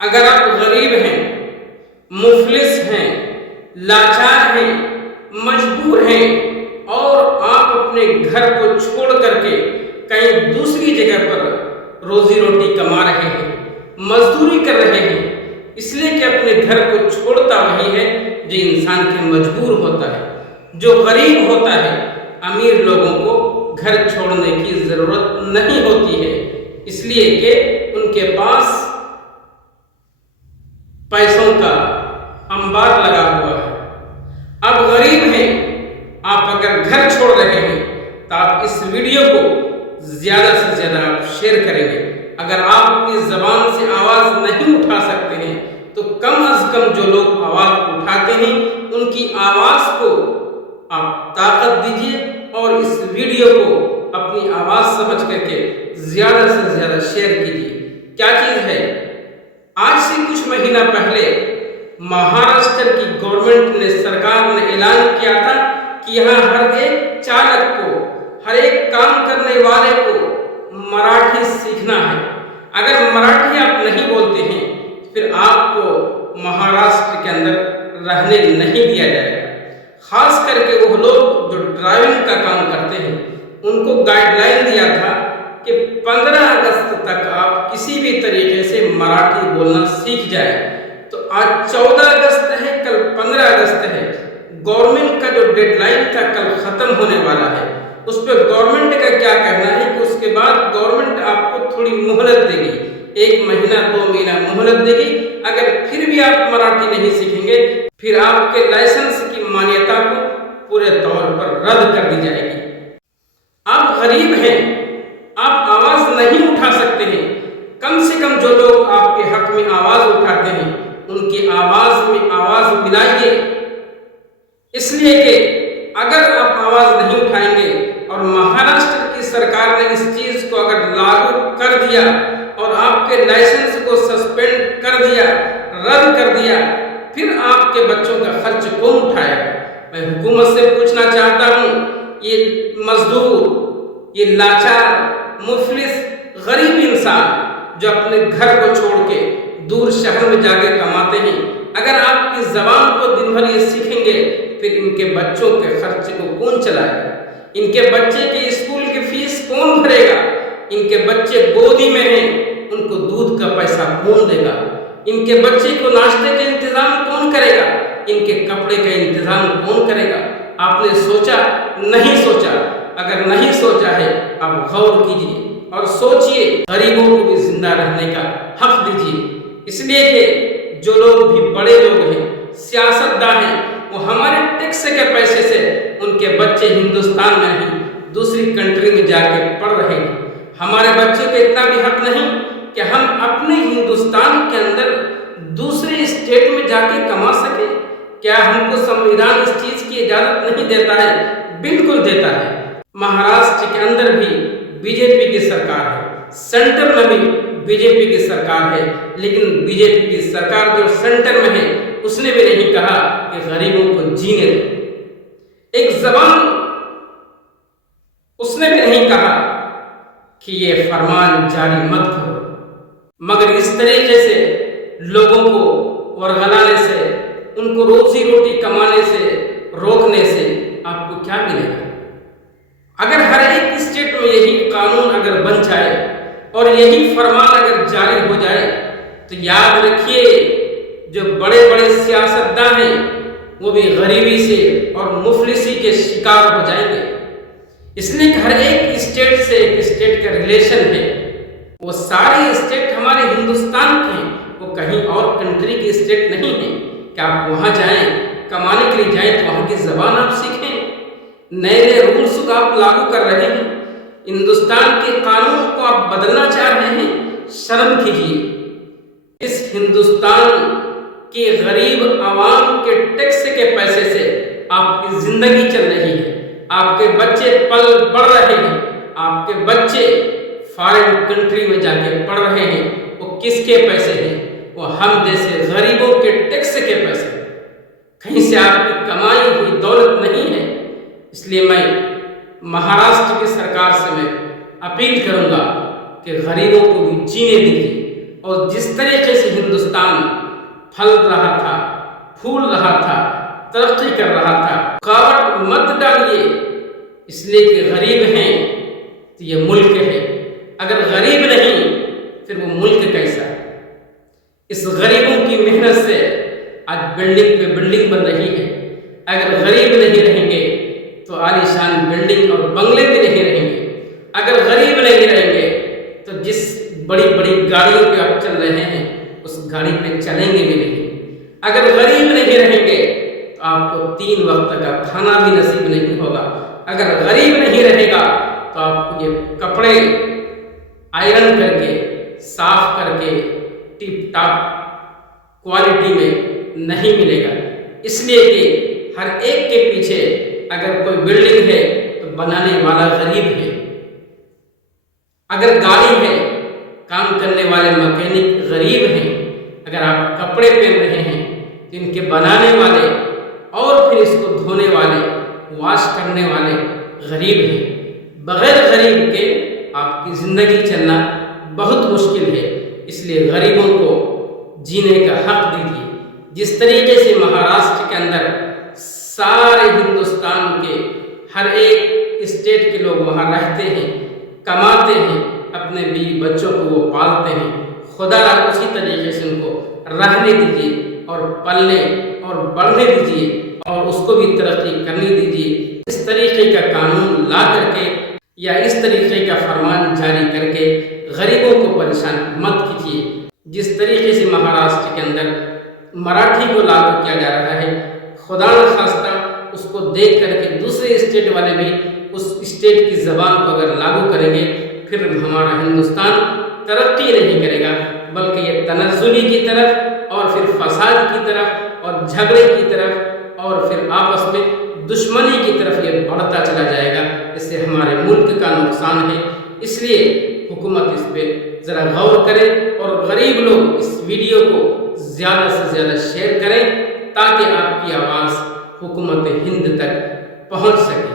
اگر آپ غریب ہیں، مفلس ہیں، لاچار ہیں، مجبور ہیں اور آپ اپنے گھر کو چھوڑ کر کے کہیں دوسری جگہ پر روزی روٹی کما رہے ہیں، مزدوری کر رہے ہیں، اس لیے کہ اپنے گھر کو چھوڑتا وہی ہے جو انسان کے مجبور ہوتا ہے۔ جو غریب ہوتا ہے، امیر لوگوں کو گھر چھوڑنے کی ضرورت نہیں ہوتی ہے، اس لیے کہ ان کے پاس پیسوں کا انبار لگا ہوا ہے۔ آپ غریب ہیں، آپ اگر گھر چھوڑ رہے ہیں تو آپ اس ویڈیو کو زیادہ سے زیادہ آپ شیئر کریں گے۔ اگر آپ اپنی زبان سے آواز نہیں اٹھا سکتے ہیں تو کم از کم جو لوگ آواز اٹھاتے ہیں ان کی آواز کو آپ طاقت دیجیے اور اس ویڈیو کو اپنی آواز سمجھ کر کے زیادہ سے زیادہ شیئر کیجیے۔ کیا چیز ہے؟ آج سے کچھ مہینہ پہلے مہاراشٹر کی گورنمنٹ نے، سرکار نے اعلان کیا تھا کہ یہاں ہر ایک چالک کو، ہر ایک کام کرنے والے کو مراٹھی سیکھنا ہے۔ اگر مراٹھی آپ نہیں بولتے ہیں پھر آپ کو مہاراشٹر کے اندر رہنے نہیں دیا جائے گا۔ خاص کر کے وہ لوگ جو ڈرائیونگ کا کام کرتے ہیں ان کو گائیڈ لائن دیا تھا کہ 15 اگست تک آپ کسی بھی طریقے سے مراٹھی بولنا سیکھ جائیں۔ تو آج 14 اگست ہے، کل 15 اگست ہے۔ گورنمنٹ کا جو ڈیڈ لائن تھا کل ختم ہونے والا ہے۔ اس پہ گورنمنٹ کا کیا کہنا ہے کہ اس کے بعد گورنمنٹ آپ کو تھوڑی مہلت دے گی، 1 مہینہ 2 مہینہ مہلت دے گی۔ اگر پھر بھی آپ مراٹھی نہیں سیکھیں گے پھر آپ کے لائسنس کی مانیتا کو پورے طور پر رد کر دی جائے گی۔ آپ غریب ہیں، آپ آواز نہیں اٹھا سکتے ہیں، کم سے کم جو لوگ آپ کے حق میں آواز اٹھاتے ہیں ان کی آواز میں آواز ملائیے۔ اس لیے کہ اگر آپ آواز نہیں اٹھائیں گے اور مہاراشٹر کی سرکار نے اس چیز کو اگر لاگو کر دیا اور آپ کے لائسنس کو سسپینڈ کر دیا، رد کر دیا، پھر آپ کے بچوں کا خرچ کون اٹھائے گا؟ میں حکومت سے پوچھنا چاہتا ہوں، یہ مزدور، یہ لاچار، مفلس، غریب انسان جو اپنے گھر کو چھوڑ کے دور شہر میں جا کے کماتے ہیں، اگر آپ کی زبان کو دن بھر یہ سیکھیں گے پھر ان کے بچوں کے خرچ کو کون چلائے گا؟ ان کے بچے کے اسکول کی فیس کون بھرے گا؟ ان کے بچے گودی میں ہیں، ان کو دودھ کا پیسہ کون دے گا؟ ان کے بچے کو ناشتے کا انتظام کون کرے گا؟ ان کے کپڑے کا انتظام کون کرے گا؟ آپ نے سوچا؟ نہیں سوچا۔ اگر نہیں سوچا ہے آپ غور کیجیے اور سوچئے، غریبوں کو بھی زندہ رہنے کا حق دیجیے۔ اس لیے کہ جو لوگ بھی بڑے لوگ ہیں، سیاستدان ہیں، وہ ہمارے ٹیکس کے پیسے سے ان کے بچے ہندوستان میں نہیں دوسری کنٹری میں جا کے پڑھ رہے ہیں۔ ہمارے بچوں کو اتنا بھی حق نہیں کہ ہم اپنے ہندوستان کے اندر دوسرے اسٹیٹ میں جا کے کما سکیں؟ کیا ہم کو سمویدھان اس چیز کی اجازت نہیں دیتا ہے؟ بالکل دیتا ہے۔ مہاراشٹر کے اندر بھی بی جے پی کی سرکار ہے، سینٹر میں بھی بی جے پی کی سرکار ہے، لیکن بی جے پی کی سرکار جو سینٹر میں ہے اس نے بھی نہیں کہا کہ غریبوں کو جینے دو۔ ایک زبان اس نے بھی نہیں کہا کہ یہ فرمان جاری مت کرو، مگر اس طریقے سے لوگوں کو ورغلانے سے، ان کو روزی روٹی کمانے سے روکنے سے آپ کو کیا ملے گا؟ اگر ہر ایک اسٹیٹ میں یہی قانون اگر بن جائے اور یہی فرمان اگر جاری ہو جائے تو یاد رکھیے جو بڑے بڑے سیاستدان ہیں وہ بھی غریبی سے اور مفلسی کے شکار ہو جائیں گے۔ اس لیے کہ ہر ایک اسٹیٹ سے ایک اسٹیٹ کا ریلیشن ہے، وہ سارے اسٹیٹ ہمارے ہندوستان کے ہیں، وہ کہیں اور کنٹری کی اسٹیٹ نہیں ہے کہ آپ وہاں جائیں کمانے کے لیے جائیں تو وہاں کی زبان آپ سیکھیں۔ نئے نئے رولس کو آپ لاگو کر رہے ہیں، ہندوستان کے قانون کو آپ بدلنا چاہ رہے ہیں، شرم کیجیے۔ اس ہندوستان کے غریب عوام کے ٹیکس کے پیسے سے آپ کی زندگی چل رہی ہے، آپ کے بچے پل بڑھ رہے ہیں، آپ کے بچے فارن کنٹری میں جا کے پڑھ رہے ہیں، وہ کس کے پیسے ہیں؟ وہ ہم جیسے غریبوں کے ٹیکس کے پیسے، کہیں سے آپ کی کمائی ہوئی دولت نہیں ہے۔ اس لیے میں مہاراشٹر کی سرکار سے میں اپیل کروں گا کہ غریبوں کو بھی جینے دیجیے اور جس طریقے سے ہندوستان پھل رہا تھا، پھول رہا تھا، ترقی کر رہا تھا، رکاوٹ مت ڈالیے اس لیے کہ غریب ہیں تو یہ ملک ہے، اگر غریب نہیں پھر وہ ملک کیسا ہے؟ اس غریبوں کی محنت سے آج بلڈنگ پہ بلڈنگ بن رہی ہے۔ اگر غریب نہیں رہیں گے تو عالیشان بلڈنگ اور بنگلے بھی نہیں رہیں گے۔ اگر غریب نہیں رہیں گے تو جس بڑی بڑی گاڑیوں پہ آپ چل رہے ہیں اس گاڑی پہ چلیں گے بھی نہیں۔ اگر غریب نہیں رہیں گے تو آپ کو 3 وقت کا کھانا بھی نصیب نہیں ہوگا۔ اگر غریب نہیں رہے گا تو آپ کو یہ کپڑے آئرن کر کے، صاف کر کے، ٹپ ٹاپ کوالٹی میں نہیں ملے گا۔ اس لیے کہ ہر ایک کے پیچھے اگر کوئی بلڈنگ ہے تو بنانے والا غریب ہے، اگر گاڑی ہے کام کرنے والے مکینک غریب ہیں، اگر آپ کپڑے پہن رہے ہیں جن کے بنانے والے اور پھر اس کو دھونے والے، واش کرنے والے غریب ہیں۔ بغیر غریب کے آپ کی زندگی چلنا بہت مشکل ہے۔ اس لیے غریبوں کو جینے کا حق دیجیے۔ جس طریقے سے مہاراشٹر کے اندر سارے ہندوستان کے ہر ایک اسٹیٹ کے لوگ وہاں رہتے ہیں، کماتے ہیں، اپنے بیوی بچوں کو وہ پالتے ہیں، خدا را اسی طریقے سے ان کو رہنے دیجیے اور پلنے اور بڑھنے دیجیے اور اس کو بھی ترقی کرنے دیجیے۔ اس طریقے کا قانون لا کر کے یا اس طریقے کا فرمان جاری کر کے غریبوں کو پریشان مت کیجیے۔ جس طریقے سے مہاراشٹر کے اندر مراٹھی کو لاگو کیا جا رہا ہے، خدا نخواستہ اس کو دیکھ کر کے دوسرے اسٹیٹ والے بھی اس اسٹیٹ کی زبان کو اگر لاگو کریں گے پھر ہمارا ہندوستان ترقی نہیں کرے گا، بلکہ یہ تنزلی کی طرف اور پھر فساد کی طرف اور جھگڑے کی طرف اور پھر آپس میں دشمنی کی طرف یہ بڑھتا چلا جائے گا۔ اس سے ہمارے ملک کا نقصان ہے۔ اس لیے حکومت اس پہ ذرا غور کرے اور غریب لوگ اس ویڈیو کو زیادہ سے زیادہ شیئر کریں تاکہ آپ کی آواز حکومت ہند تک پہنچ سکے۔